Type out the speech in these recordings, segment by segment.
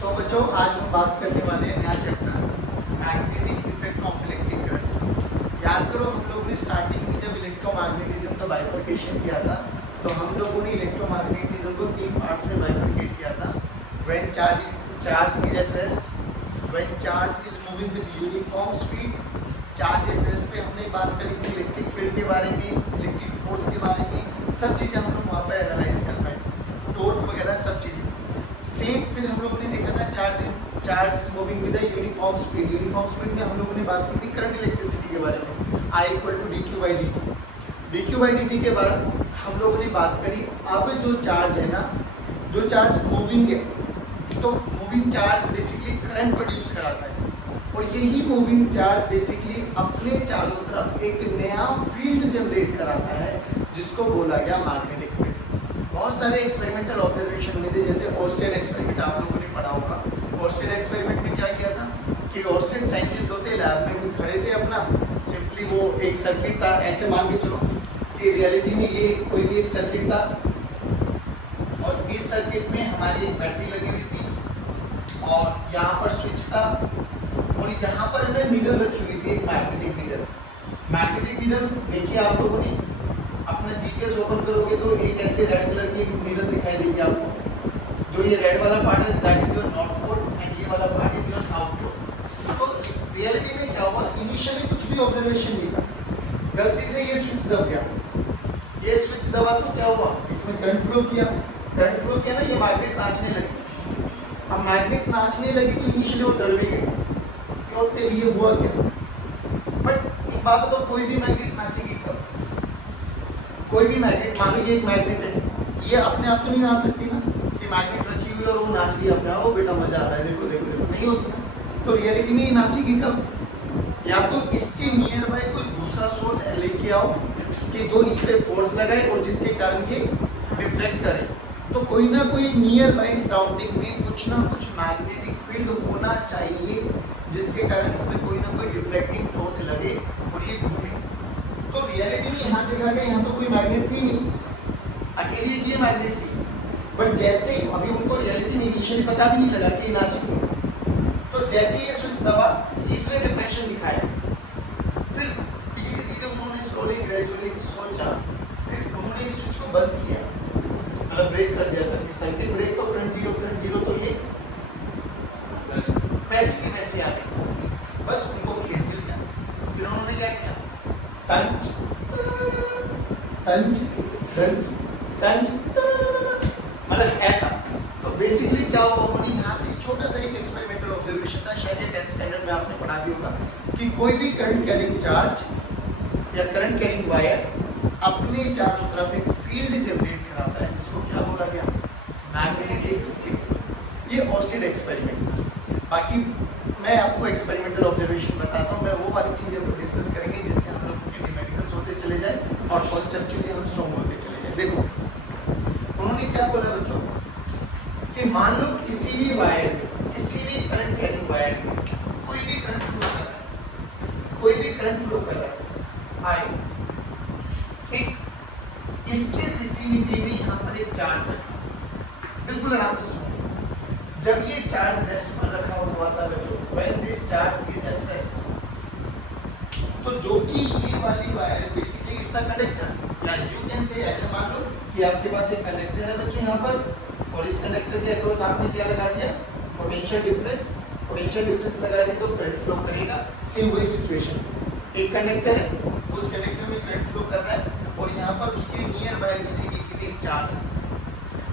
तो बच्चों आज हम बात करने वाले हैं नया chapter magnetic effect of electric current. याद करो हम लोगों ने स्टार्टिंग में जब इलेक्ट्रोमैग्नेटिज्म का बाइफरकेशन किया था तो हम लोगों ने इलेक्ट्रोमैग्नेटिज्म को 3 पार्ट्स में बाइफरकेट किया था। When charge is at rest, when charge is moving with uniform speed, charge at rest पे हमने बात करी थी इलेक्ट्रिक फील्ड के बारे में, इलेक्ट्रिक फोर्स के बारे में, सब चीज़ें हम लोग वहाँ पर एनालाइज कर पाए, टॉर्क वगैरह सब चीज़ें सेम। फिर हम लोगों ने देखा था charge moving with uniform speed. Uniform speed में हम लोगों ने बात की थी करंट इलेक्ट्रिसिटी के बारे में, I = dq/dt। dq/dt के बाद हम लोगों ने बात करी अब जो चार्ज है ना, जो चार्ज मूविंग है, तो moving charge basically current produce कराता है और यही मूविंग चार्ज बेसिकली अपने चारों तरफ एक नया फील्ड जनरेट कराता है जिसको बोला गया मैग्नेटिक फील्ड। बहुत सारे एक्सपेरिमेंटल ऑब्जर्वेशन में थे, जैसे ऑर्स्टेड एक्सपेरिमेंट आप लोगों ने पढ़ा होगा। ऑर्स्टेड एक्सपेरिमेंट में क्या किया था कि ऑर्स्टेड साइंटिस्ट होते लैब में खड़े थे, अपना सिंपली वो एक सर्किट था, ऐसे मान के चलो कि रियलिटी में ये कोई भी एक सर्किट था और इस सर्किट में हमारी एक बैटरी लगी हुई थी और यहाँ पर स्विच था और यहाँ पर हमें नीडल रखी हुई थी, एक मैग्नेटिक नीडल। मैग्नेटिक नीडल देखिए आप लोगों ने अपना जीपीएस ओपन करोगे तो एक ऐसे रेड कलर की नीडल दिखाई देगी आपको। जो ये रेड वाला पार्ट है that is your north pole एंड ये वाला part is your south pole. तो रियलिटी में क्या हुआ, इनिशियली कुछ भी ऑब्जर्वेशन नहीं था, गलती से ये स्विच दब गया। ये स्विच दबा तो क्या हुआ, इसमें करंट फ्लो किया ना, ये मैग्नेट नाचने लगी। अब मैग्नेट नाचने लगी तो इनिशियली वो डर भी गई और तेरे लिए हुआ क्या। बट एक बात बताओ, कोई भी मैग्नेट नाचेगी कब? कोई भी मैग्नेट, मान लो ये एक मैग्नेट है, ये अपने आप तो नहीं नाच सकती ना कि मैग्नेट रखी हुई और वो नाच रही है अपने आप, वो बेटा मजा आ रहा है देखो देखो देखो, नहीं होती ना। तो रियलिटी में ये नाचेगी कब? या तो इसके नियर बाय कोई दूसरा सोर्स लेके आओ कि जो इस पे फोर्स लगाए और जिसके कारण ये डिफ्लेक्ट करे। तो कोई ना कोई नियर बाय सराउंडिंग में कुछ ना कुछ मैग्नेटिक फील्ड होना चाहिए जिसके कारण इसमें कोई ना कोई डिफ्लेक्टिंग टोन लगे और ये घूमे। तो रियलिटी में यहाँ देखा गया, यहाँ तो कोई मैग्नेट थी नहीं, अकेली ये मैग्नेट थी। बट जैसे अभी उनको रियलिटी में इनिशियली पता भी नहीं लगा कि नाचेगी, तो जैसे ये स्विच दबा इसने डिफ्लेक्शन दिखाया, फिर धीरे धीरे उन्होंने स्लोली ग्रेजुअली सोचा, फिर उन्होंने इस स्विच को बंद किया, मतलब ब्रेक कर दिया सर्किट ब्रेक। तो करंट जीरो तो ये पैसे की पैसे आ गए, बस उनको खेल मिल गया। फिर उन्होंने क्या किया, टंच टंच टंच टंच, मतलब ऐसा। तो बेसिकली क्या हुआ, उन्होंने यहाँ से छोटा सा एक एक्सपेरिमेंटल ऑब्जर्वेशन था, शायद ये 10th स्टैंडर्ड में आपने पढ़ा भी होगा, कि कोई भी करंट कैरिंग चार्ज या करंट कैरिंग वायर अपने चारों तरफ एक फील्ड जनरेट कराता है जिसको क्या बोला गया, मैग्नेटिक फील्ड। ये ऑर्स्टेड एक्सपेरिमेंट था। बाकी मैं आपको एक्सपेरिमेंटल ऑब्जर्वेशन बताता हूँ, मैं वो वाली चीज़ें डिस्कस करेंगे जिससे हम लोग के न्यूमेरिकल्स होते चले जाए और कॉन्सेप्चुअली हम स्ट्रॉन्ग होते चले जाए। देखो उन्होंने क्या बोला बच्चों कि मान लो किसी भी वायर में, किसी भी करंट कैरिंग वायर में कोई भी करंट फ्लो कर रहा है, कोई भी करंट फ्लो कर रहा है, ठीक, इसके विसिनिटी में यहाँ पर एक चार्ज रखा, बिल्कुल आराम से सुनो। जब ये चार्ज रेस्ट पर रखा हुआ था बच्चों, when this charge is at rest, तो जो कि ये वाली wire basically it's a conductor, या यू कैन से ऐसे मान लो कि आपके पास एक कंडक्टर है बच्चों यहाँ पर, और इस कंडक्टर के अक्रॉस आपने क्या लगा दिया, पोटेंशियल डिफरेंस। पोटेंशियल डिफरेंस लगा दिया तो करंट फ्लो करेगा। सेम वही सिचुएशन, एक कंडक्टर है, उस कंडक्टर में करंट फ्लो कर रहा है और यहाँ पर उसके नियर बाय विसिनिटी में एक चार्ज है।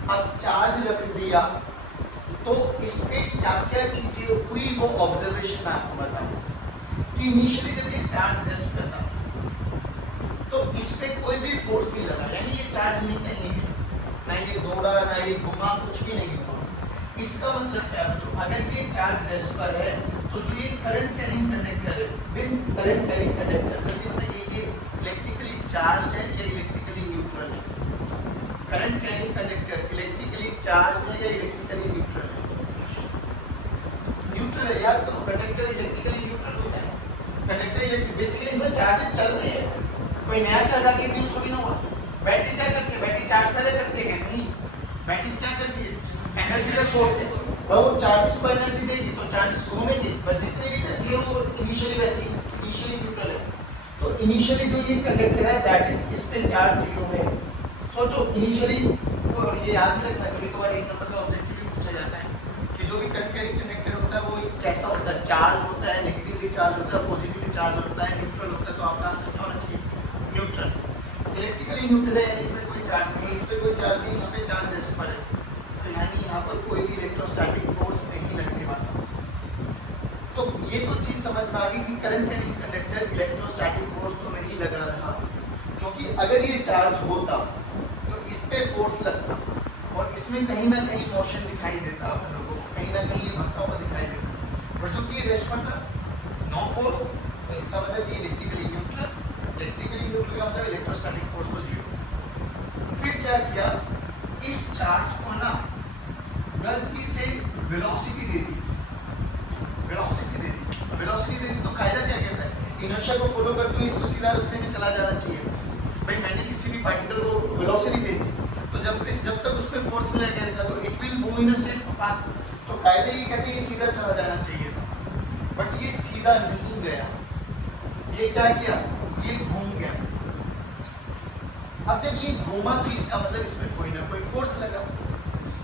अब चार्ज रख दिया तो इसमें क्या क्या चीजें हुई वो ऑब्जर्वेशन मैं आपको बताऊंगा कि इनिशियली जब ये चार्ज रेस्ट करता तो इस पे कोई भी फोर्स नहीं लगा, यानी ये चार्ज नहीं कहीं भी, ना ये दौड़ा ना ये घुमा, कुछ भी नहीं हुआ। इसका मतलब क्या है बच्चों, अगर ये चार्ज रेस्ट पर है तो जो ये करंट कैरिंग कंडक्टर है, दिस करंट कैरिंग कंडक्टर, जल्दी बताइए ये इलेक्ट्रिकली चार्ज है या इलेक्ट्रिकली न्यूट्रल है? Current carrying conductor electrically charge है या इलेक्ट्रिकली न्यूट्रल है? न्यूट्रल है। याद करो कंडक्टर इलेक्ट्रिकली न्यूट्रल होता है, कंडक्टर बेसिकली इसमें चार्जेस चल रहे हैं, कोई नया चार्ज आके इंड्यूस थोड़ी ना हुआ। बैटरी क्या करती है, बैटरी चार्ज पैदा करती है क्या? नहीं, बैटरी क्या करती है, एनर्जी का सोर्स है, वो चार्जेस को एनर्जी देगी तो चार्जेस घूमेंगे, बस जितने भी थे वो इनिशियली वैसे इनिशियली न्यूट्रल है। तो इनिशियली जो ये कंडक्टर है दैट इज इस पे चार्ज 0 है। सोचो इनिशियली, और ये याद रखना कभी कभार एक नंबर का ऑब्जेक्टिव भी पूछा जाता है कि जो भी करंट कैरिंग कंडक्टर होता है वो कैसा होता है, चार्ज होता है, नेगेटिवली चार्ज होता है, पॉजिटिवली चार्ज होता है, न्यूट्रल होता है। तो आपका आंसर क्या होना चाहिए? न्यूट्रल। इलेक्ट्रिकली न्यूट्रल है यानी इसमें कोई चार्ज नहीं, इस पे कोई चार्ज नहीं, यहाँ पे चार्ज रेस्ट पर है, तो यानी यहाँ पर कोई भी इलेक्ट्रोस्टैटिक फोर्स नहीं लगने वाला। तो ये तो चीज समझ में आ गई कि current carrying conductor electrostatic force तो नहीं लगा रहा, क्योंकि अगर ये चार्ज होता तो इस पे फोर्स लगता और इसमें कहीं ना कहीं मोशन दिखाई देता, आप लोगों को कहीं ना कहीं ये भटका हुआ दिखाई देता, और जो कि रेस्ट पर था नो फोर्स, तो इसका मतलब ये इलेक्ट्रिकली न्यूट्रल। इलेक्ट्रिकली न्यूट्रल का मतलब इलेक्ट्रोस्टैटिक फोर्स तो 0। फिर क्या किया, इस चार्ज को ना गलती से वेलोसिटी दे दी, वेलोसिटी दे दी, वेलोसिटी दे दी तो कायदा क्या कहता है, इनर्शिया को फॉलो करते हुए इसको सीधा रास्ते में चला जाना चाहिए। भाई मैंने किसी भी पार्टिकल को वेलोसिटी दे दी तो जब तक उस पर फोर्स नहीं लगेगा तो it will move in a straight path, तो कायदे ये कहते हैं ये सीधा चला जाना चाहिए था, बट ये सीधा नहीं गया, ये क्या किया, ये घूम गया। अब जब ये घूमा तो इसका मतलब इसमें कोई ना कोई फोर्स लगा।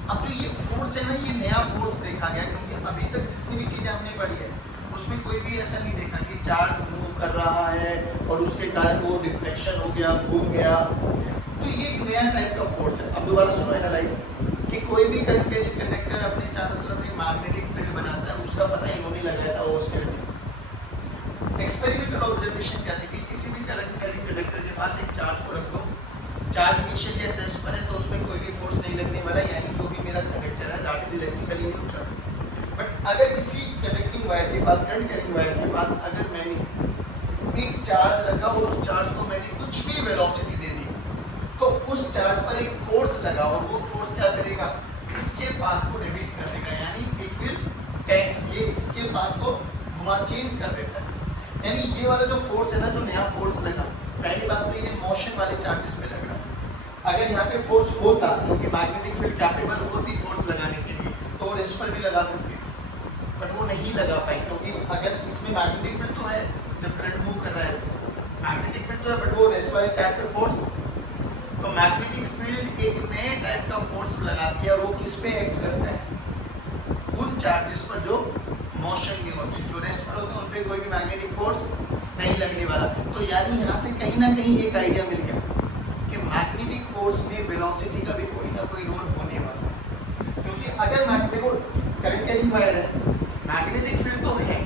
अब जो ये फोर्स है ना, ये नया फोर्स देखा गया, क्योंकि अभी तक जितनी भी चीजें हमने पढ़ी है उसमें कोई भी ऐसा नहीं देखा कि चार्ज मूव कर रहा है और उसके कारण वो डिफ्लेक्शन हो गया, घूम गया। तो ये एक नया टाइप का फोर्स है। अब दोबारा सुनो एनालाइज कि कोई भी कंडक्टर अपने चारों तरफ एक मैग्नेटिक फील्ड बनाता है, उसका पता इन्होंने लगाया था ओर्स्टेड में। एक्सपेरिमेंटल ऑब्जर्वेशन कहते हैं कि किसी भी करंट कैरिंग कंडक्टर के पास एक चार्ज को रख दो, चार्ज इनिशियली एट रेस्ट पर है तो उसमें कोई भी फोर्स नहीं लगने वाला, यानी जो भी मेरा कंडक्टर है that is electrically neutral. But अगर इसी कंडक्टिंग वायर के पास, करंट कैरिंग वायर के पास अगर मैंने एक चार्ज रखा और उस चार्ज को मैंने कुछ भी वेलोसिटी दे दी तो उस चार्ज पर एक फोर्स लगा और वो फोर्स क्या करेगा, इसके पाथ को डेविएट कर देगा, यानी इट विल टेंस, ये इसके पाथ को घुमा चेंज कर देता है। यानी ये वाला जो फोर्स है ना, जो नया फोर्स लगा, पहली बात तो ये मोशन वाले चार्जेस पे लग रहा है। अगर यहाँ पे फोर्स होता जो कि मैग्नेटिक फील्ड कैपेबल होती फोर्स लगाने के लिए तो वो रेस्ट पर भी लगा सकती थी, बट वो नहीं लगा पाई, क्योंकि अगर इसमें मैग्नेटिक फील्ड तो है, जब करंट मूव कर रहा है मैग्नेटिक फील्ड तो है, बट वो रेस्ट वाले चार्ज पे फोर्स, तो मैग्नेटिक फील्ड एक नए टाइप का फोर्स लगाती है और वो किस पे एक्ट करता है, उन चार्जेस पर जो मोशन में होते हैं, जो रेस्ट पर होते हैं उन पे कोई भी मैग्नेटिक फोर्स नहीं लगने वाला। तो यानी यहाँ से कहीं ना कहीं एक आइडिया मिल गया कि मैग्नेटिक फोर्स में वेलोसिटी का भी कोई ना कोई रोल होने वाला है, क्योंकि अगर देखो करंट कैरिंग वायर है, मैग्नेटिक फील्ड तो है,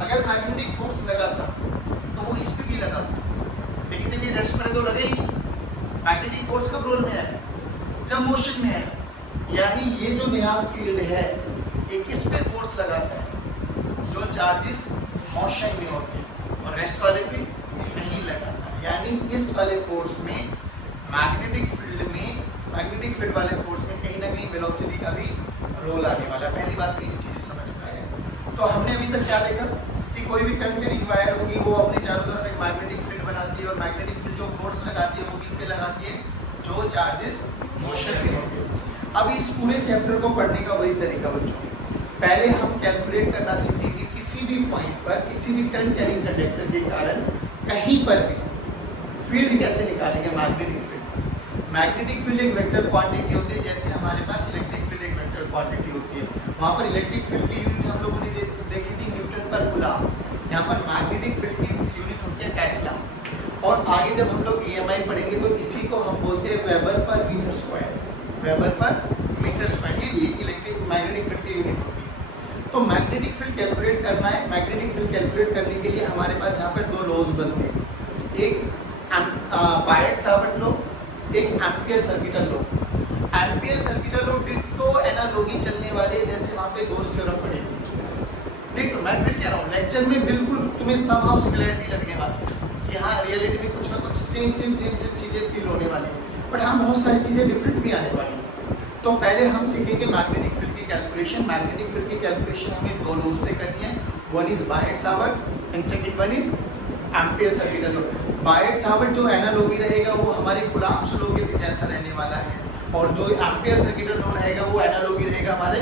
अगर मैग्नेटिक फोर्स लगाता तो वो इस पे भी लगाता, लेकिन जब ये रेस्ट पर है तो लगेगी। मैग्नेटिक फोर्स कब रोल में है, जब मोशन में है, यानी ये जो नया फील्ड है ये किस पे फोर्स लगाता है, जो चार्जेस मोशन में होते हैं, और रेस्ट वाले पे नहीं लगाता। यानी इस वाले फोर्स में मैग्नेटिक फील्ड वाले फोर्स में कहीं ना कहीं वेलोसिटी का भी रोल आने वाला है। पहली बात तो ये चीज़ समझ में आए। तो हमने अभी तक क्या देखा कि कोई भी करंट कैरिंग वायर होगी वो अपने चारों तरफ एक मैग्नेटिक फील्ड बनाती है, और मैग्नेटिक फील्ड जो फोर्स लगाती है वो किन पे लगाती है, जो चार्जेस मोशन में होते हैं। अब इस पूरे चैप्टर को पढ़ने का वही तरीका बच्चों, पहले हम कैलकुलेट करना सीखेंगे किसी भी पॉइंट पर, किसी भी करंट कैरिंग कंडक्टर के कारण कहीं पर भी फील्ड कैसे निकालेंगे, मैग्नेटिक फील्ड। मैग्नेटिक फील्ड एक वेक्टर क्वांटिटी होती है, जैसे हमारे पास इलेक्ट्रिक फील्ड एक वेक्टर क्वांटिटी होती है। वहाँ पर इलेक्ट्रिक फील्ड की यूनिट हम लोगों ने देखी थी न्यूटन पर कूलम, यहाँ पर मैग्नेटिक फील्ड की यूनिट होती है टेस्ला। और आगे जब हम लोग EMI पढ़ेंगे तो इसी को हम बोलते हैं Weber per metre square, Weber per metre square, ये भी इलेक्ट्रिक मैग्नेटिक फील्ड की यूनिट होती है। तो मैग्नेटिक फील्ड कैलकुलेट करना है, मैग्नेटिक फील्ड कैलकुलेट करने के लिए हमारे पास यहाँ पर दो लॉज बनते हैं, एक बायट-सावर्त लॉ, एक ampere circuital law. Ampere circuital law ditto analogy चलने वाले, जैसे वहाँ पे गोस थ्योरम पढ़ेगी डिट्टो। मैं फिर कह रहा हूँ लेक्चर में बिल्कुल तुम्हें समहाउ सिमिलरिटी लगने वाली है, यहाँ रियलिटी में कुछ ना कुछ सेम चीज़ें फील होने वाली है, बट हाँ बहुत सारी चीज़ें डिफरेंट भी आने वाली है। तो पहले हम सीखेंगे मैग्नेटिक फील्ड की कैलकुलेशन। मैग्नेटिक फील्ड की कैलकुलेशन हमें दो लॉज से करनी है, one is Biot Savart and second one is Ampere circuital law. Biot Savart जो एनालॉजी रहेगा वो हमारे कूलम्ब्स लॉ के भी जैसा रहने वाला है, और जो एम्पियर सर्किटल लॉ रहेगा वो एनालॉजी रहेगा हमारे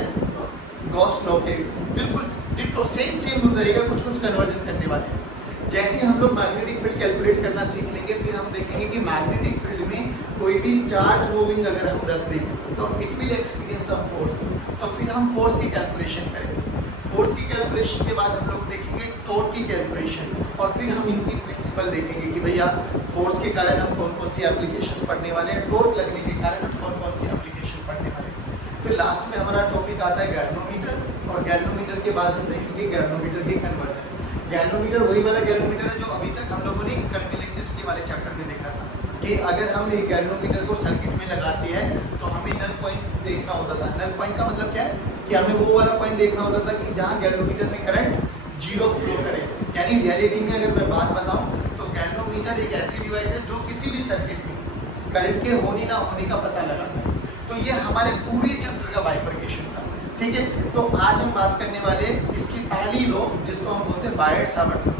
गॉस लॉ के बिल्कुल डिट्टो सेम रहेगा, कुछ कन्वर्जन करने वाले हैं। जैसे हम लोग मैग्नेटिक फील्ड कैलकुलेट करना सीख लेंगे, फिर हम देखेंगे कि मैग्नेटिक फील्ड में कोई भी चार्ज मूविंग अगर हम रख दें तो it will experience a force, तो फिर हम फोर्स की कैलकुलेशन करेंगे। फोर्स की कैलकुलेशन के बाद हम लोग देखेंगे टॉर्क की कैलकुलेशन, और फिर हम इनकी प्रिंसिपल देखेंगे कि भैया फोर्स के कारण हम कौन कौन सी एप्लीकेशन पढ़ने वाले हैं, टॉर्क लगने के कारण हम कौन कौन सी एप्लीकेशन पढ़ने वाले हैं। फिर लास्ट में हमारा टॉपिक आता है गैल्वेनोमीटर, और गैल्वेनोमीटर के बाद हम देखेंगे गैल्वेनोमीटर की कन्वर्जन। गैल्वेनोमीटर वही वाला गैल्वेनोमीटर है जो अभी तक हम लोगों ने करंट इलेक्ट्रिसिटी वाले चैप्टर में देखा था, कि अगर हम एक गैल्वेनोमीटर को सर्किट में लगाते हैं तो हमें नल पॉइंट देखना होता था। नल पॉइंट का मतलब क्या है कि हमें वो वाला पॉइंट देखना होता था कि जहाँ गैल्वेनोमीटर में करंट जीरो फ्लो करे। यानी रियलिटी में अगर मैं बात बताऊं तो गैल्वेनोमीटर एक ऐसी डिवाइस है जो किसी भी सर्किट में करंट के होने ना होने का पता लगाता है। तो ये हमारे पूरे चैप्टर का बाइफरकेशन था, ठीक है। तो आज हम बात करने वाले इसकी पहली लॉ, जिसको हम बोलते हैं बायट-सावर्ट लॉ।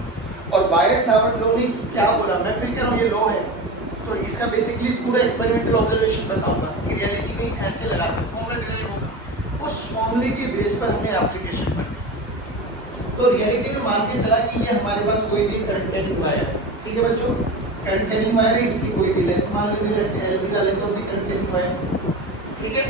और बायट-सावर्ट लॉ ने क्या बोला, मैं फिर कह रहा हूँ ये लॉ है, तो इसका बेसिकली पूरा एक्सपेरिमेंटल ऑब्जर्वेशन बताऊंगा कि रियलिटी में ऐसे लगाते हैं, फॉर्मूला डिराइव होगा, उस फॉर्मूले के बेस पर हमें एप्लीकेशन करनी है। तो रियलिटी में मान के चला कि ये हमारे पास कोई भी करंट कैरिंग वायर है, ठीक है बच्चों, करंट कैरिंग वायर है, इसकी कोई भी लेंथ मान लेते हैं, लेट्स से एल का length of the current carrying wire, ठीक है।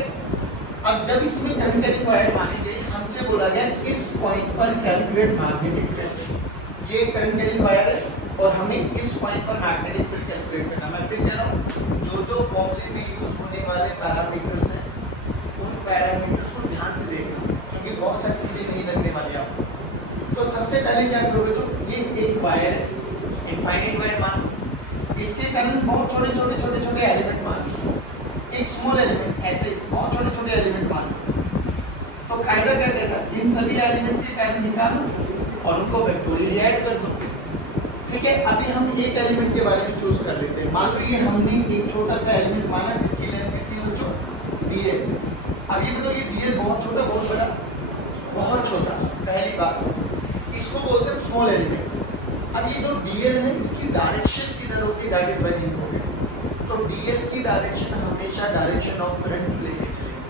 अब जब इसमें करंट कैरिंग वायर मानी गई, हमसे बोला गया इस पॉइंट पर कैलकुलेट मैग्नेटिक फील्ड। ये करंट कैरिंग वायर है और हमें इस पॉइंट पर मैग्नेटिक फील्ड कैलकुलेट करना। मैं फिर कह रहा हूँ, जो फॉर्मूले में यूज होने वाले पैरामीटर्स हैं उन पैरामीटर्स को ध्यान से देखना, क्योंकि बहुत सारी चीजें नहीं लगने वाली आपको। तो सबसे पहले क्या करोगे, जो ये एक वायर है, इनफाइनाइट वायर मान, इसके कारण बहुत छोटे एलिमेंट मान, एक स्मॉल एलिमेंट, ऐसे बहुत छोटे एलिमेंट मान। तो कायदा क्या कहता है, इन सभी एलिमेंट्स के कारण निकालो और उनको वेक्टोरियली ऐड कर दो, ठीक है। अभी हम एक एलिमेंट के बारे में चूज कर लेते हैं। मान लीजिए हमने एक छोटा सा एलिमेंट माना जिसकी लेंथ कितनी है बच्चों, डीएल। अब ये बताओ, ये डीएल बहुत छोटा बहुत बड़ा, बहुत छोटा, पहली बात इसको बोलते हैं स्मॉल एलिमेंट। अब ये जो डीएल है इसकी डायरेक्शन किधर होती है, दैट इज वेरी इंपॉर्टेंट। तो डीएल की डायरेक्शन हमेशा डायरेक्शन ऑफ करंट लेके चलेगी,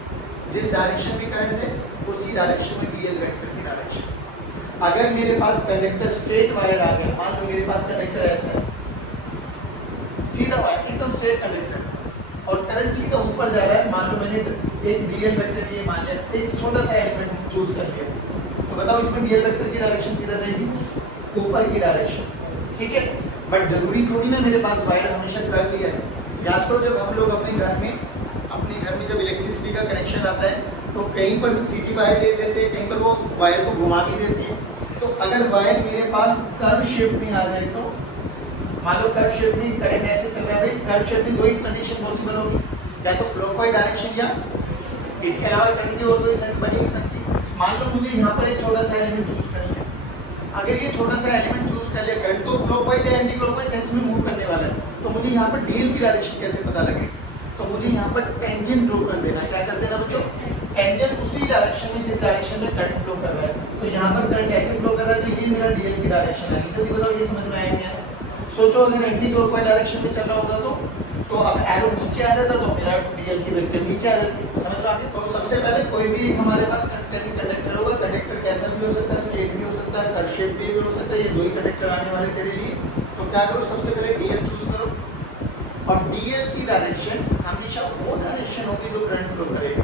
जिस डायरेक्शन में करंट है उसी डायरेक्शन में डीएल वेक्टर की डायरेक्शन। अगर मेरे पास कंडक्टर स्ट्रेट वायर आ गया, मान लो मेरे पास कंडक्टर ऐसा है, सीधा वायर एकदम स्ट्रेट कंडक्टर, और करंट सीधा ऊपर जा रहा है, मान लो मैंने एक डीएल वेक्टर लिए मान लिया, एक छोटा सा एलिमेंट चूज कर लिया, तो बताओ इसमें डीएल वेक्टर की डायरेक्शन किधर रहेगी, ऊपर की डायरेक्शन, ठीक है। बट जरूरी थोड़ी ना मेरे पास वायर हमेशा कर्व ही है। याद करो, जब हम लोग अपने घर में जब इलेक्ट्रिसिटी का कनेक्शन आता है तो कहीं पर सीधी वायर ले लेते हैं, कहीं पर वो वायर को घुमा भी देते हैं। तो अगर वायर मेरे पास कर्व शेप में आ जाए, तो मान लो कर्व शेप में करंट ऐसे चल रहा है, भाई कर्व शेप में दो ही कंडीशन पॉसिबल होगी, या तो क्लॉकवाइज डायरेक्शन, या इसके अलावा करंट की और कोई सेंस बन ही नहीं सकती। मान लो मुझे यहाँ पर एक छोटा सा एलिमेंट चूज कर लिया, अगर ये छोटा सा एलिमेंट चूज कर लिया, करंट तो क्लॉकवाइज या एंटी क्लॉकवाइज सेंस में मूव करने वाला है, तो मुझे यहाँ पर डीएल की डायरेक्शन कैसे पता लगेगी, तो मुझे यहाँ पर टेंजेंट ड्रॉ कर देना। क्या कर देना बच्चों, टेंजेंट उसी डायरेक्शन में जिस डायरेक्शन में करंट फ्लो कर रहा है। तो यहाँ पर करंट ऐसे फ्लो कर रहा है, तो ये मेरा डीएल की डायरेक्शन है। जल्दी बताओ, ये समझ में आया क्या है? सोचो, अगर एंटी क्लॉकवाइज डायरेक्शन में चल रहा होता तो अब एरो नीचे आ जाता, तो मेरा डीएल की वेक्टर नीचे आ जाती, समझ में आ गया। तो सबसे पहले कोई भी एक हमारे पास कंडक्टर होगा, कंडक्टर कैसा भी हो सकता है, स्ट्रेट भी हो सकता है, कर्व शेप भी हो सकता है, ये दो ही कंडक्टर आने वाले तेरे लिए। तो क्या करो, सबसे पहले डीएल चूज करो, और डीएल की डायरेक्शन हमेशा वो डायरेक्शन होगी जो करंट फ्लो करेगा।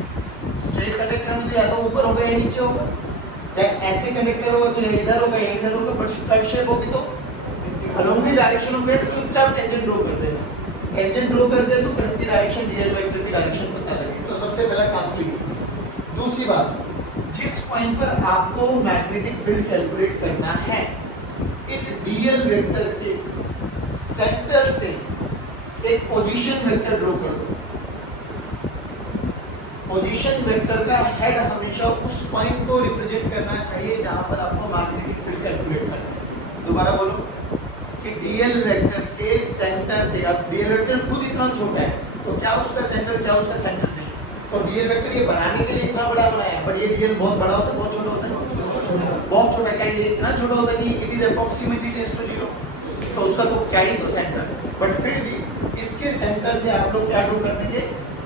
स्ट्रेट कंडक्टर में तो या तो ऊपर होगा या नीचे होगा, या ऐसे कंडक्टर होगा तो इधर होगा या इधर होगा, बट कर्व शेप होगी तो along the direction of current चुपचाप टेंजेंट ड्रॉ कर देना। टेंजेंट ड्रॉ कर दे तो करंट की डायरेक्शन डीएल वेक्टर की डायरेक्शन पता लगे। तो सबसे पहला काम क्लियर। दूसरी बात, जिस पॉइंट पर आपको मैग्नेटिक फील्ड कैलकुलेट करना है, इस डीएल वेक्टर के सेंटर से एक पोजीशन वेक्टर ड्रॉ कर दो। पोजीशन वेक्टर का हेड हमेशा उस पॉइंट को रिप्रेजेंट करना चाहिए जहां पर आपको मैग्नेटिक फील्ड कैलकुलेट करना है। दोबारा बोलो कि डीएल वेक्टर के सेंटर से, अब डीएल वेक्टर खुद इतना छोटा है तो क्या उसका सेंटर क्या उसका सेंटर नहीं, तो डीएल वेक्टर ये बनाने के लिए इतना बड़ा बनाया है, बट ये डीएल बहुत बड़ा होता है बहुत छोटा होता है, बहुत छोटा। क्या ये इतना छोटा होता है कि it is approximately tends to 0, तो उसका तो क्या ही तो सेंटर, बट फिर भी इसके सेंटर से आप लोग क्या ड्रॉ कर देंगे,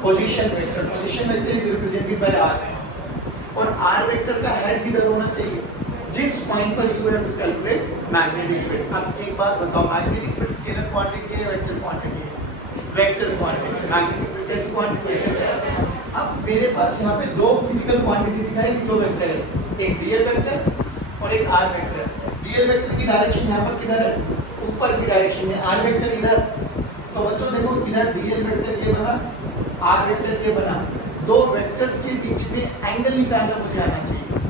position vector. Position vector is represented by R. और आर वेक्टर का हेड किधर होना चाहिए, जिस पॉइंट पर you have to calculate magnetic field. अब एक बात बताओ, मैग्नेटिक फील्ड स्केलर क्वांटिटी है या वेक्टर क्वांटिटी है? Vector quantity. मैग्नेटिक फील्ड कैसी क्वांटिटी है? अब मेरे पास यहाँ पे दो फिजिकल क्वांटिटी दिखाई दी, जो वेक्टर है, एक डीएल वेक्टर और एक आर वेक्टर। डीएल वेक्टर की डायरेक्शन यहाँ पर किधर है, ऊपर की डायरेक्शन में, आर वेक्टर इधर। तो बच्चों देखो, इधर डीएल वेक्टर ये बना, आर वेक्टर ये बना। दो वेक्टर्स के बीच में एंगल निकालना मुझे आना चाहिए।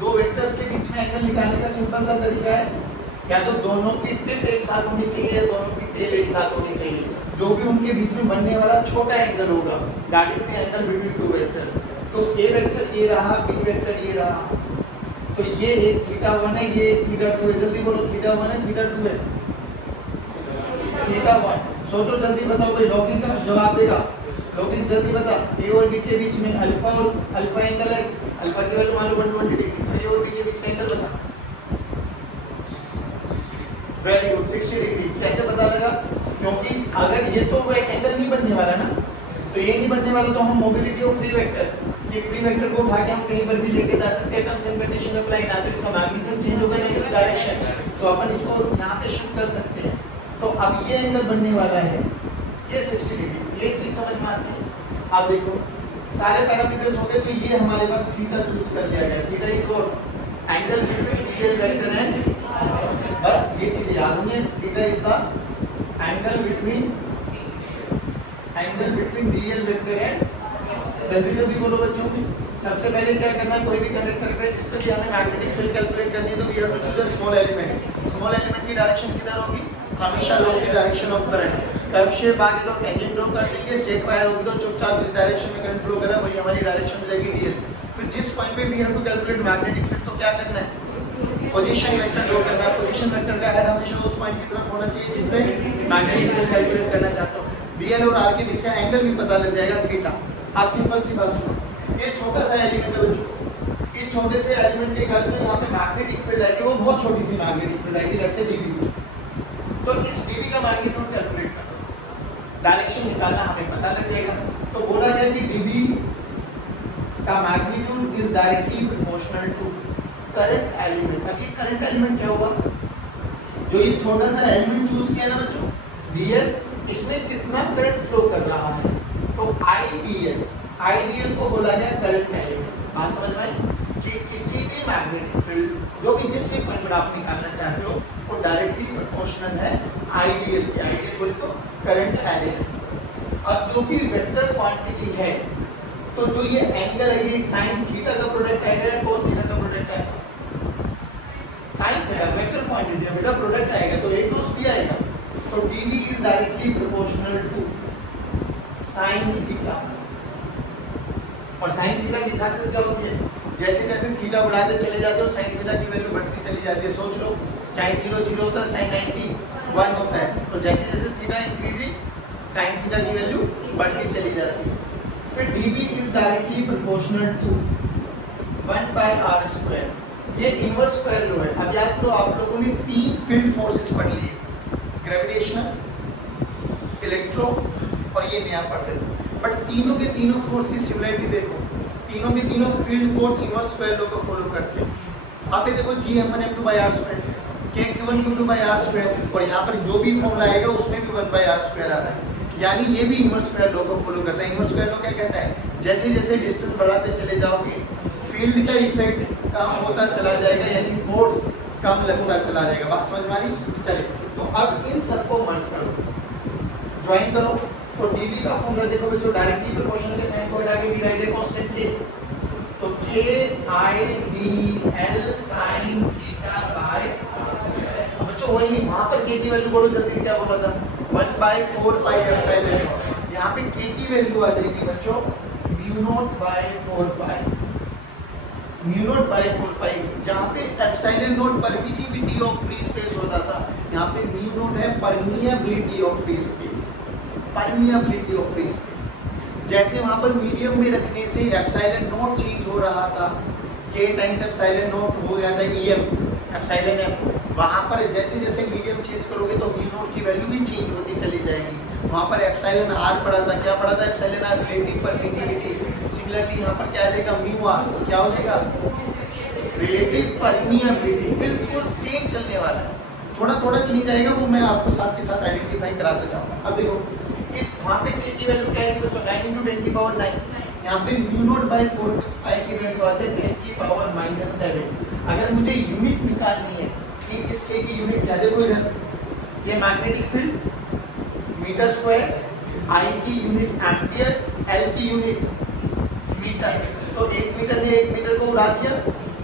दो वेक्टर्स के बीच में एंगल निकालने का सिंपल सा तरीका है, या तो दोनों की टिप एक साथ होनी चाहिए या दोनों की टेल एक साथ होनी चाहिए। जो भी उनके बीच में बनने वाला छोटा एंगल होगा, that is the angle between two vectors. तो ए वेक्टर ये रहा, बी वेक्टर ये रहा, तो ये एक थीटा 1 है, ये एक थीटा 2 है। जल्दी बोलो, थीटा 1 है, थीटा 2 है? थीटा 1। सोचो जल्दी बताओ भाई, लॉगिंग का जवाब देगा। लॉगिंग जल्दी बता। ए और बी के बीच में अल्फा और अल्फा एंगल है, अल्फा की वैल्यू मान लो 120 डिग्री। तो ए और बी के बीच का एंगल बता। Very good, 60 degree. कैसे पता लगा? क्योंकि अगर ये तो एंगल नहीं बनने वाला ना, तो ये नहीं बनने वाला, तो हम मोबिलिटी ऑफ फ्री वेक्टर, ये फ्री वेक्टर को उठा के हम कहीं पर भी लेके जा सकते हैं। टर्म्स एंड कंडीशन अप्लाई ना, तो इसका मैग्नीट्यूड चेंज होगा ना इसकी डायरेक्शन, तो अपन इसको यहाँ पे शिफ्ट कर सकते हैं। तो अब ये एंगल बनने वाला है, ये 60 डिग्री। ये चीज समझ में आती है? आप देखो, सारे पैरामीटर्स हो गए, तो ये हमारे पास थीटा चूज कर लिया गया। Theta is what? Angle between DL vector and, बस ये चीज याद होनी है। Theta is the angle between DL vector and, जल्दी जल्दी बोलो बच्चों। सबसे पहले क्या करना है, कोई भी कंडक्टर पे जिस पे भी हमें मैग्नेटिक फील्ड कैलकुलेट करनी है, तो we have to choose a small element. Small element की डायरेक्शन किधर होगी? हमेशा लॉन्ग की direction of current. Curve shape आगे तो टेंजेंट ड्रॉ कर देंगे, स्ट्रेट वायर होगी तो चुपचाप जिस डायरेक्शन में करंट फ्लो कर रहा है वही हमारी डायरेक्शन हो जाएगी डीएल। फिर जिस पॉइंट पे we have to calculate magnetic field, तो क्या करना है, पोजीशन वेक्टर ड्रॉ करना है। पोजीशन वेक्टर का हेड हमेशा उस पॉइंट की तरफ होना चाहिए जिस पे मैग्नेटिक फील्ड कैलकुलेट करना चाहते हो। डीएल और आर के बीच का एंगल भी पता लग जाएगा, थीटा। आप सिंपल सी बात सुनो, ये छोटा सा एलिमेंट है बच्चों, इस छोटे से एलिमेंट के कारण जो यहाँ पे मैग्नेटिक फील्ड है वो बहुत छोटी सी मैग्नेटिक फील्ड है, लेट्स से डीवी। तो इस डीवी का मैग्नीट्यूड कैलकुलेट कर दो, डायरेक्शन निकालना हमें पता लग जाएगा। तो बोला गया कि डीवी का magnitude is directly proportional to current element. अब ये करंट एलिमेंट क्या होगा? जो ये छोटा सा एलिमेंट चूज किया ना बच्चों, डीएल, इसमें कितना करंट फ्लो कर रहा है, तो आईडीएल, आईडीएल को बोला गया करंट एलिमेंट। बात समझ में आई? कि किसी भी मैग्नेटिक फील्ड जो भी जिस भी पॉइंट पर आप निकालना चाहते हो वो डायरेक्टली प्रोपोर्शनल है आईडीएल की। आईडीएल बोले तो करंट एलिमेंट। अब जो कि वेक्टर क्वांटिटी है, तो जो ये एंगल है, ये साइन थीटा का प्रोडक्ट आएगा या कोस थीटा का प्रोडक्ट आएगा? साइन थीटा, वेक्टर क्वांटिटी है बेटा, प्रोडक्ट आएगा तो ए कोस बी आएगा। तो DV is directly proportional to sine theta. और साइन थीटा की खासियत क्या होती है? जैसे जैसे थीटा बढ़ाते चले जाते हो साइन थीटा की वैल्यू बढ़ती चली जाती है। सोच लो, साइन 0 0 होता है, साइन 90 1 होता है, तो जैसे जैसे थीटा इंक्रीजिंग साइन थीटा की वैल्यू बढ़ती चली जाती है। फिर dv is directly proportional to 1/r²। ये इनवर्स स्क्वायर लो है। अब याद करो, आप लोगों ने 3 फील्ड फोर्सेस पढ़ लिए, ग्रेविटेशनल, इलेक्ट्रो और ये नया पढ़ रहे हो, बट तीनों के तीनों फोर्स की सिमिलरिटी देखो, तीनों के तीनों फील्ड फोर्स इनवर्स स्क्वायर लो को फॉलो करते हैं। आप ये देखो Gm1m2/r², Kq1q2/r², और यहाँ पर जो भी फॉर्मूला आएगा उसमें भी 1/r² आ रहा है, यानी ये भी इनवर्स स्क्वायर लॉ को फॉलो करता है। इनवर्स स्क्वायर लॉ क्या कहता है? जैसे जैसे डिस्टेंस बढ़ाते चले जाओगे फील्ड का इफेक्ट कम होता चला जाएगा, यानी फोर्स कम लगता चला जाएगा। बात समझ में आ रही? चले, तो अब इन सबको मर्ज करो, ज्वाइन करो। तो dv का फॉर्मूला देखो बच्चों, डायरेक्टली प्रोपोर्शनल के साइन को हटा के डी राइट है कांस्टेंट के, तो KIDL sin थीटा बाय, बच्चों वही वहां पर k की वैल्यू बोलो जल्दी, क्या बोला था? 1/4 पाई एप्सिलॉन। यहाँ पे k की वैल्यू आ जाएगी बच्चों μ0/4 पाई, μ0/4 पाई। जहाँ पे epsilon not permittivity of free space होता था, यहाँ पे μ0 है permeability of free space, permeability of free space. जैसे वहाँ पर मीडियम में रखने से एप्सिलॉन नॉट चेंज हो रहा था, k टाइम्स एप्सिलॉन नॉट हो गया था EM, एप्सिलॉन एम। वहाँ पर जैसे जैसे मीडियम चेंज करोगे तो म्यू नॉट की वैल्यू भी चेंज होती चली जाएगी। वहाँ पर एप्सिलॉन आर पढ़ा था, क्या पढ़ा था? Epsilon R relative permittivity. Similarly यहाँ पर क्या आ जाएगा? म्यू आर क्या हो जाएगा? Relative permeability. बिल्कुल सेम चलने वाला है, थोड़ा थोड़ा चेंज आएगा, वो मैं आपको साथ के साथ आइडेंटिफाई कराते जाऊँगा। अब देखो इस वहाँ पे के की वैल्यू क्या है बच्चों? 9 × 10 की पावर 9। यहाँ पे म्यू नॉट बाय 4 पाई की वैल्यू आते हैं 10 की पावर -7। अगर मुझे यूनिट निकालनी है कि इस के की यूनिट क्या, देखो इधर ये मैग्नेटिक फील्ड मीटर स्क्वायर, आई की यूनिट एम्पियर, एल की यूनिट मीटर। तो 1 मीटर ने 1 मीटर को उड़ा दिया।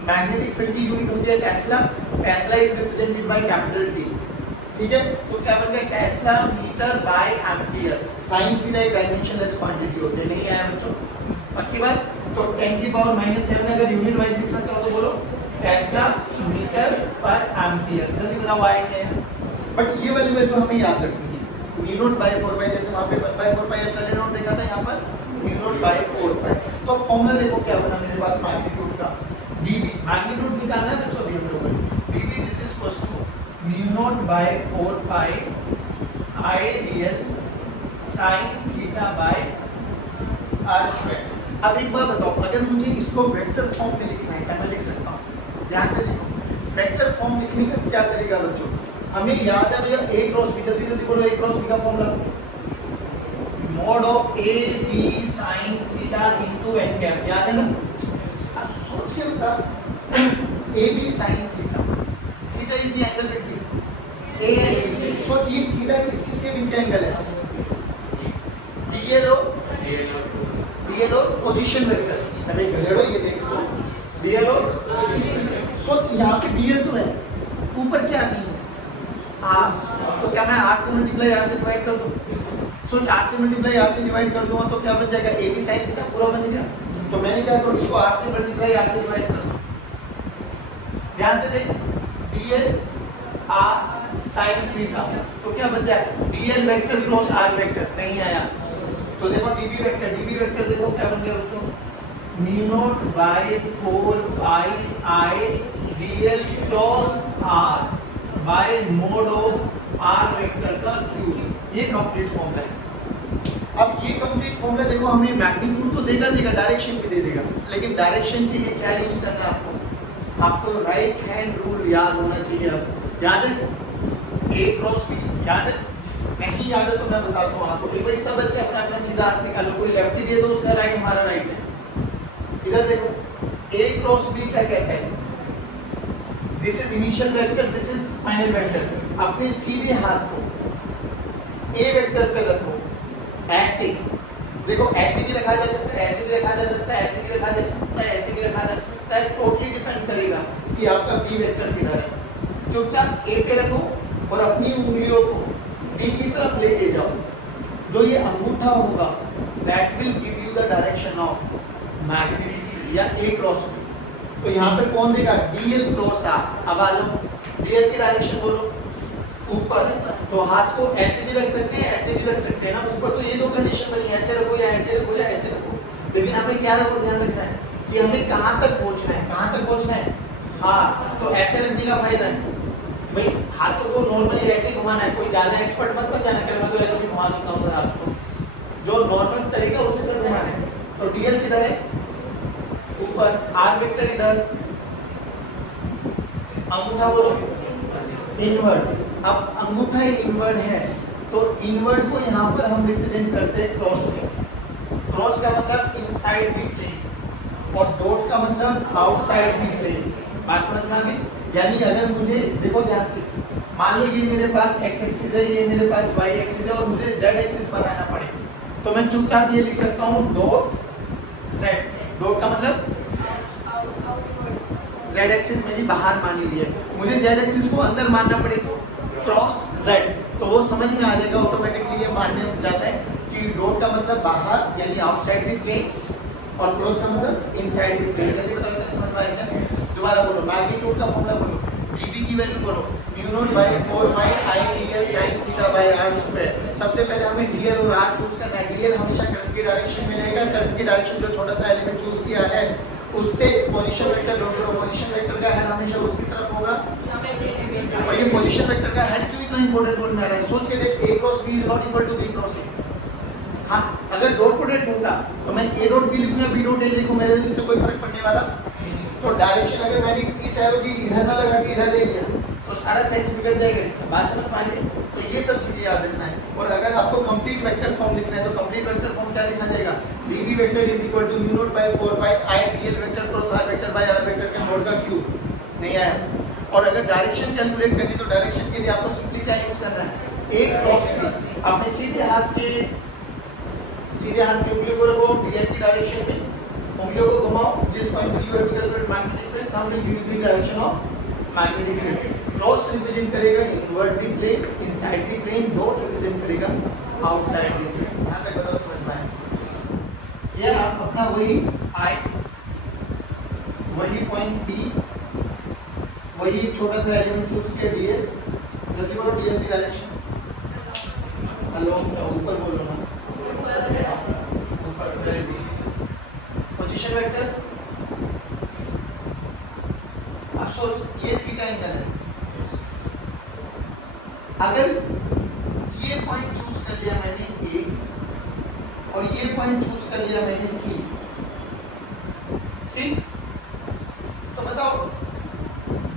मैग्नेटिक फील्ड की यूनिट होती है tesla. Tesla is represented by capital T, ठीक है? तो क्या बन गया? Tesla metre by ampere. Sine theta एक डायमेंशनलेस क्वांटिटी होती है, नहीं आया बच्चों? पक्की बात? तो 10 की पावर -7 अगर यूनिट वाइज लिखना चाहो तो बोलो टेस्ला मीटर पर एम्पियर। जल्दी बताओ आएंगे। बट ये वाली वैल्यू हमें याद रखनी है। म्यू नॉट बाय 4 पाई, जैसे वहां पे 1/4 पाई एप्सिलॉन नॉट देखा था, यहाँ पर म्यू नॉट बाय 4 पाई। तो फॉर्मूला देखो क्या बना मेरे पास मैग्नीट्यूड का, dB। मैग्नीट्यूड निकालना है बच्चों अभी हम लोगों को। dB this is equals to mu naught by 4 pi I dl sin theta by r square. अब एक बात बताओ, अगर मुझे इसको वेक्टर फॉर्म में लिखना है क्या मैं लिख सकता हूँ? ध्यान से देखो, वेक्टर फॉर्म लिखने का क्या तरीका बच्चों? हमें याद है भैया a क्रॉस b, जल्दी जल्दी बोलो a क्रॉस b का formula mod of a b sin theta into n cap, याद है ना? अब सोचिए बेटा a b sin theta, theta is the angle between a and b। सोचिए थीटा किसके बीच का एंगल है? dl और पोजीशन वेक्टर। अरे गधेड़ो ये देख लो, dl और सोच यहाँ पे dl तो है, ऊपर क्या नहीं है? r। तो क्या मैं r से मल्टीप्लाई r से डिवाइड कर दूं? सोच r से मल्टीप्लाई r से डिवाइड कर दूंगा तो क्या बन जाएगा? a b sin थीटा पूरा बन गया। तो मैंने क्या करूं, इसको r से मल्टीप्लाई r से डिवाइड कर दूं। ध्यान से देख, dl r sin थीटा तो क्या बन जाएगा? dl vector cross r vector, नहीं आया। तो देखो db वेक्टर देखो क्या बन गया बच्चों? Mu naught by 4 pi I dl cross r by mod of r vector का क्यूब। ये कंप्लीट फॉर्मूला है। अब ये कंप्लीट फॉर्मूला देखो हमें मैग्नीट्यूड तो देगा, डायरेक्शन भी दे देगा, लेकिन डायरेक्शन के लिए क्या यूज करना है आपको? आपको राइट हैंड रूल याद होना चाहिए। अब याद है a क्रॉस b, याद है? नहीं याद है तो मैं बताता हूँ आपको। एक बार सब बच्चे अपना अपना सीधा हाथ निकालो, कोई लेफ्टी दे दो उसका राइट, हमारा राइट है। इधर देखो a क्रॉस b क्या कहते हैं? This is initial vector, this is final vector. अपने सीधे हाथ को a वेक्टर पे रखो, ऐसे देखो, ऐसे भी रखा जा सकता है, ऐसे भी रखा जा सकता है, ऐसे भी रखा जा सकता है, ऐसे भी रखा जा सकता है। टोटली डिपेंड करेगा कि आपका b वेक्टर किधर है। चुपचाप a पे रखो और अपनी उंगलियों को b की तरफ लेके जाओ। जो ये अंगूठा होगा that will give you the direction of magnetic field या a क्रॉस b। तो यहाँ पे कौन देगा? dl cross r। अब आ जाओ, dl की डायरेक्शन बोलो ऊपर। तो हाथ को ऐसे भी रख सकते हैं, ऐसे भी रख सकते हैं ना ऊपर। तो ये दो कंडीशन बनी, ऐसे रखो या ऐसे रखो या ऐसे रखो। लेकिन हमें क्या ध्यान रखना है कि हमें कहाँ तक पहुँचना है, कहाँ तक पहुँचना है। हाँ, तो ऐसे रखने का फायदा है भाई, हाथों को नॉर्मली ऐसे घुमाना है। कोई ज्यादा एक्सपर्ट मत बन जाना करे, मैं तो ऐसे भी घुमा सकता हूँ सर हाथ को, जो नॉर्मल तरीका उसी से घुमाना है। तो डीएल किधर है? ऊपर, आर वेक्टर इधर, अंगूठा बोलो इनवर्ड। अब अंगूठा इनवर्ड है तो इनवर्ड को यहाँ पर हम रिप्रेजेंट करते हैं क्रॉस से। क्रॉस का मतलब इनसाइड द प्लेन और डॉट का मतलब आउटसाइड द प्लेन। बात समझ में आ गई? यानी अगर मुझे देखो ध्यान से, मान लो ये मेरे पास x एक्सिस है, ये मेरे पास y एक्सिस है और मुझे z एक्सिस बनाना पड़े, तो मैं चुपचाप ये लिख सकता हूँ डॉट z। डॉट का मतलब z एक्सिस मेरी बाहर मानी हुई है, मुझे z एक्सिस को अंदर मानना पड़े तो क्रॉस z। तो वो समझ में आ जाएगा ऑटोमेटिकली, ये मानने जाता है कि डॉट का मतलब बाहर यानी आउटसाइड द प्लेन और क्लोज का मतलब इनसाइड द प्लेन। जल्दी बताओ इतना समझ में आएगा? दोबारा बोलो, मैग्नीट्यूड का फॉर्मूला बोलो, dB की वैल्यू बोलो mu naught by 4 pi I dl sin theta by r square. सबसे पहले हमें dl और r चूज करना है। dl हमेशा करंट की डायरेक्शन में रहेगा, करंट की डायरेक्शन जो छोटा सा एलिमेंट चूज किया है उससे पोजीशन वेक्टर लोड करो, पोजीशन वेक्टर का हेड हमेशा उसकी तरफ होगा पोजीशन वेक्टर का हेड क्यों इतना इंपॉर्टेंट रोल में आ रहा है? सोच के देख, a cross b is not equal to b cross a। हाँ, अगर डॉट प्रोडक्ट होता तो मैं a डॉट b लिखूं या b डॉट a लिखूं, मेरे इससे कोई फर्क पड़ने वाला। तो डायरेक्शन अगर मैंने इस एरो की इधर ना लगा के इधर ले लिया तो सारा साइज बिगड़ जाएगा इसका। बात समझ पा रहे? तो ये सब चीजें याद रखना है। और अगर आपको कंप्लीट वेक्टर फॉर्म लिखना है तो कंप्लीट वेक्टर फॉर्म क्या लिखा जाएगा? dv vector is equal to mu naught by 4 pi i dl vector cross r vector by r vector के मोड का क्यूब। नहीं आया? और अगर डायरेक्शन कैलकुलेट करनी तो डायरेक्शन के लिए आपको सिंपली क्या यूज करना है? a cross b। अपने सीधे हाथ के उंगलियों को रखो dl की डायरेक्शन में, उंगलियों को घुमाओ, जिस पॉइंट पर you have to calculate magnetic field, thumb will give you the direction of magnetic field. Cross represent करेगा inward the plane, inside the plane, dot represent करेगा आउटसाइड द प्लेन। यहां तक बताओ, समझ में आया? ये आप अपना वही i, वही पॉइंट p, वही एक छोटा सा एलिमेंट चूज किया dl, जल्दी बोलो dl की डायरेक्शन। हेलो, ऊपर बोलो ना, ऊपर। Very good. पोजीशन वेक्टर, अब सोच, ये थीटा एंगल है। अगर ये पॉइंट चूज कर लिया मैंने A और ये पॉइंट चूज कर लिया मैंने C, ठीक? तो बताओ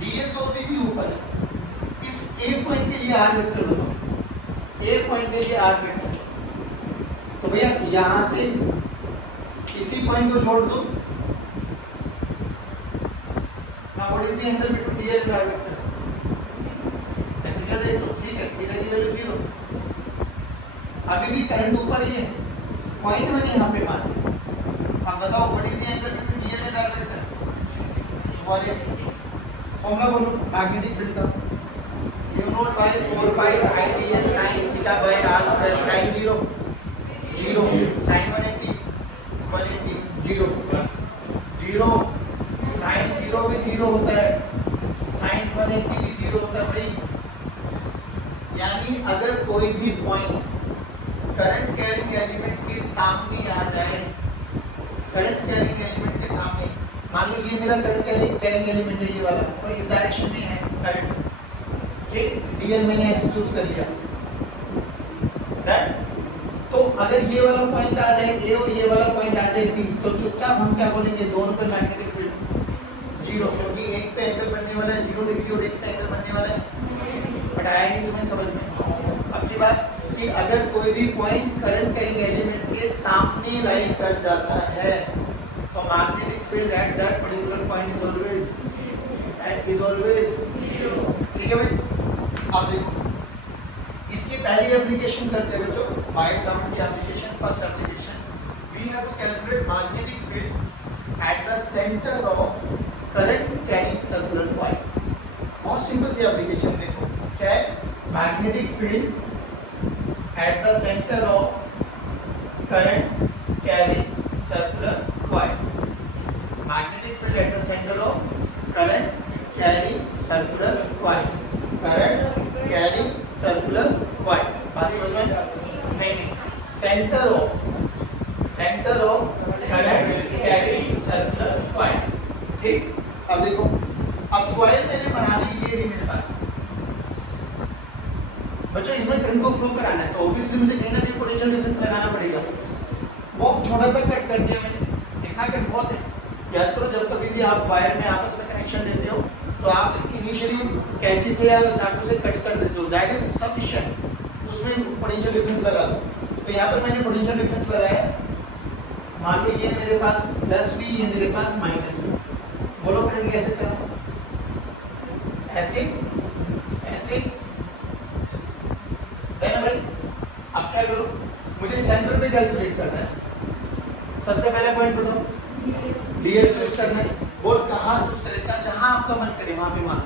dl तो अभी भी ऊपर है, इस A पॉइंट के लिए r वेक्टर बताओ। A पॉइंट के लिए r वेक्टर, तो भैया यहां से इसी पॉइंट को जोड़ दो। Now what is the angle between dl and r vector? ऐसे क्या देख लो, ठीक है, थीटा की वैल्यू 0। अभी भी करंट ऊपर ही है, पॉइंट मैंने यहाँ पे माना। अब बताओ what is the angle between dl and r vector? 180। Formula बोलो मैग्नेटिक फील्ड का, mu naught by 4 pi i dl sin theta by r square. sin 0 0, sin 180 0 0, sin 0 भी 0 होता है, sin 180 भी 0 होता है भाई। यानी अगर कोई भी पॉइंट करंट कैरिंग एलिमेंट के सामने आ जाए, करंट कैरिंग एलिमेंट के सामने, मान लो ये मेरा करंट कैरिंग एलिमेंट है ये वाला, और इस डायरेक्शन में है करंट, ठीक? डीएल मैंने ऐसे चूज कर लिया, राइट? तो अगर ये वाला पॉइंट आ जाए ए और ये वाला पॉइंट आ जाए बी, तो चुपचाप हम क्या बोलेंगे? दोनों पे मैग्नेटिक फील्ड 0, क्योंकि एक पे एंगल बनने वाला है 0 डिग्री और एक पे एंगल बनने वाला है। बट आया नहीं तुम्हें समझ में? अब की बात कि अगर कोई भी पॉइंट करंट कैरिंग एलिमेंट के सामने लाई कर जाता है तो magnetic field at that particular point is always 0। ठीक है भाई? अब देखो, इसकी पहली एप्लीकेशन करते हैं बच्चों, बाय साउंड की application. First application, we have to calculate magnetic field at the centre of current carrying circular coil. बहुत सिंपल सी एप्लीकेशन, देखो क्या है? Magnetic field at the centre of current carrying circular coil. Magnetic field at the centre of current carrying circular coil. Current carrying circular coil. बात समझ में? नहीं, centre of current carrying circular coil. ठीक? अब देखो, अब कॉइल मैंने बना ली, ये भी मेरे पास। बच्चों इसमें करंट को फ्लो कराना है तो ऑब्वियसली मुझे कहीं ना कहीं पोटेंशियल डिफरेंस लगाना पड़ेगा। बहुत छोटा सा कट कर दिया मैंने, देखना कट बहुत है। याद करो, जब कभी भी आप वायर में आपस में कनेक्शन देते हो तो आप इनिशियली कैंची से या चाकू से कट कर देते हो, दैट इज सफिशिएंट। उसमें पोटेंशियल डिफरेंस लगा दो। तो यहाँ पर मैंने पोटेंशियल डिफरेंस लगाया, मान लो ये मेरे पास प्लस v, ये मेरे पास माइनस v। बोलो करंट कैसे चला? ऐसे ऐसे, है ना भाई? अब क्या करो, मुझे सेंटर पे कैलकुलेट करना है। सबसे पहला पॉइंट बताओ, डीएल चूज करना है। बोल कहाँ चूज करेगा? जहां आपका मन करे वहां पे मान।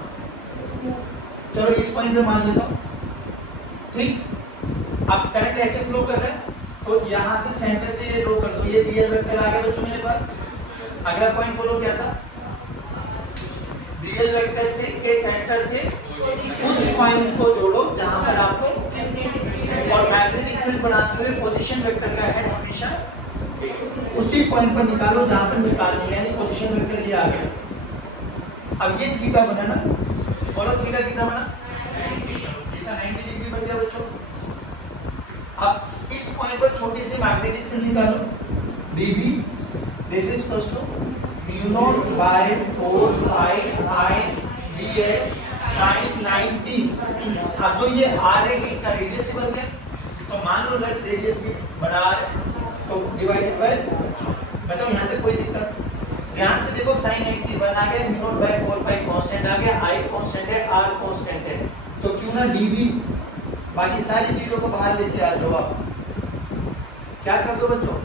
चलो इस पॉइंट पे मान लेता हूं, ठीक? अब करंट ऐसे फ्लो कर रहा है तो यहां से सेंटर से ये ड्रॉ कर दो, ये डीएल वेक्टर आ गया बच्चों मेरे पास। अगला पॉइंट बोलो क्या था? डीएल वेक्टर से के सेंटर से उस पॉइंट को जोड़ो जहां पर आपको, और मैग्नेटिक फील्ड बनाते हुए पोजीशन वेक्टर का हेड हमेशा उसी पॉइंट पर निकालो जहां पर निकालनी है, यानी पोजीशन वेक्टर ये आ गया। अब ये थीटा बना ना, बोलो थीटा कितना बना? थीटा 90 डिग्री बन गया बच्चों। अब इस पॉइंट पर छोटी सी मैग्नेटिक फील्ड निकालो dB, this is equals to mu naught by 4 pi I dx sin 90। अब जो ये r है ये इसका रेडियस बन गया, तो मान लो लेट रेडियस भी बना r है तो डिवाइडेड बाय, बताओ यहां तक कोई दिक्कत? ध्यान से देखो sin 90 बन आ गया, mu naught by 4 pi constant आ गया, I कांस्टेंट है, r कांस्टेंट है, तो क्यों ना dB, बाकी सारी चीजों को बाहर लेके आ जाओ। आप क्या कर दो बच्चों,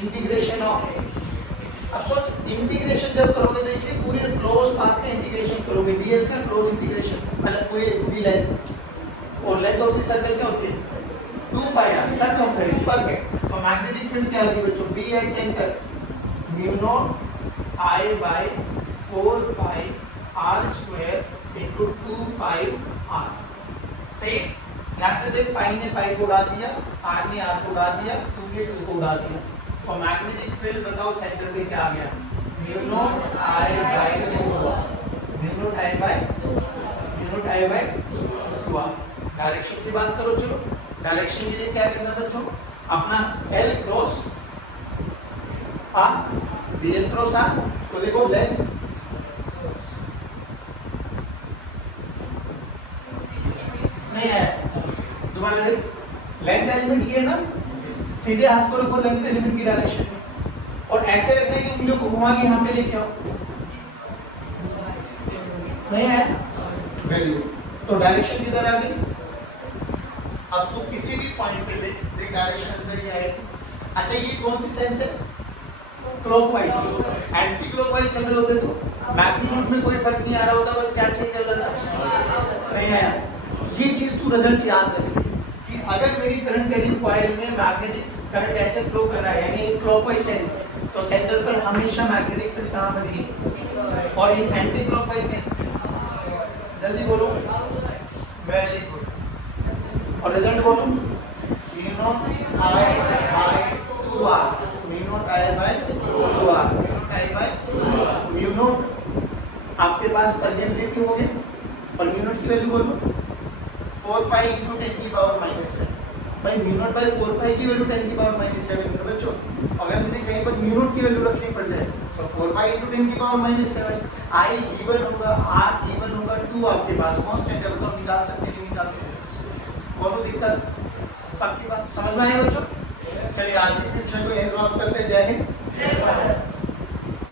इंटीग्रेशन ऑफ, अब सोच इंटीग्रेशन जब करोगे तो इसे पूरे क्लोज पाथ का इंटीग्रेशन करोगे, डीएल का क्लोज इंटीग्रेशन, मतलब पूरी लेंथ, और लेंथ ऑफ द सर्कल क्या होती है 2 पाई r सर्कमफेरेंस, परफेक्ट। तो मैग्नेटिक फील्ड क्या होगी बच्चों, B at centre mu naught I by 4 pi r square into 2 pi r। सही, ध्यान से देख, पाई ने पाई को उड़ा दिया, r ने r को उड़ा दिया, 2 ने 2 को उड़ा दिया, तो मैग्नेटिक फील्ड बताओ सेंटर पे क्या आ गया, mu naught I by 2r, mu naught I by 2r। Direction की बात करो, चलो डायरेक्शन के लिए क्या करना बच्चों, अपना L cross r, dl cross r, तो देखो लेंथ नहीं है, दोबारा देख, लेंथ एलिमेंट ये है ना, सीधे हाथ को रखो लेंथ एलिमेंट की डायरेक्शन में, और ऐसे रखना है कि उंगलियों को घुमा के यहाँ पे लेके आओ, नहीं है, वेरी गुड, तो डायरेक्शन किधर आ गई। अब तू किसी भी पॉइंट पे ले, देख डायरेक्शन अंदर ही आएगी। अच्छा ये कौन सी सेंस है, क्लॉकवाइज, एंटी क्लॉकवाइज चल रहे होते तो मैग्नीट्यूड में कोई फर्क नहीं आ रहा होता, बस क्या चेंज हो जाता, नहीं आया। ये चीज तू रिजल्ट याद रखी कि अगर मेरी करंट कैरिंग कॉइल में मैग्नेटिक करंट ऐसे फ्लो कर रहा है, यानी क्लॉकवाइज सेंस, तो सेंटर पर हमेशा मैग्नेटिक फील्ड कहां बनेगी, और इन एंटी क्लॉकवाइज सेंस, जल्दी बोलो, वेरी गुड, और रिजल्ट बोलो, mu naught I by 2r, mu naught I by 2r, mu naught I by 2r, mu naught आपके पास परमेबिलिटी हो गई, और म्यू नॉट की वैल्यू बोलो 4 पाई इनटू 10 की पावर -7। भाई म्यू नॉट बाय 4 पाई की वैल्यू 10 की पावर -7 है बच्चों, अगर मुझे कहीं पर म्यू नॉट की वैल्यू रखनी पड़ जाए तो 4 पाई इनटू 10 की पावर -7, I गिवन होगा, R गिवन होगा, 2 आपके पास कांस्टेंट है, मतलब निकाल सकते हैं, निकाल सकते हैं, कोनो दिक्कत, पक्की बात, समझ में आई बच्चों। चलिए आज की ट्यूशन को यहीं समाप्त करते हैं, जय हिंद जय भारत।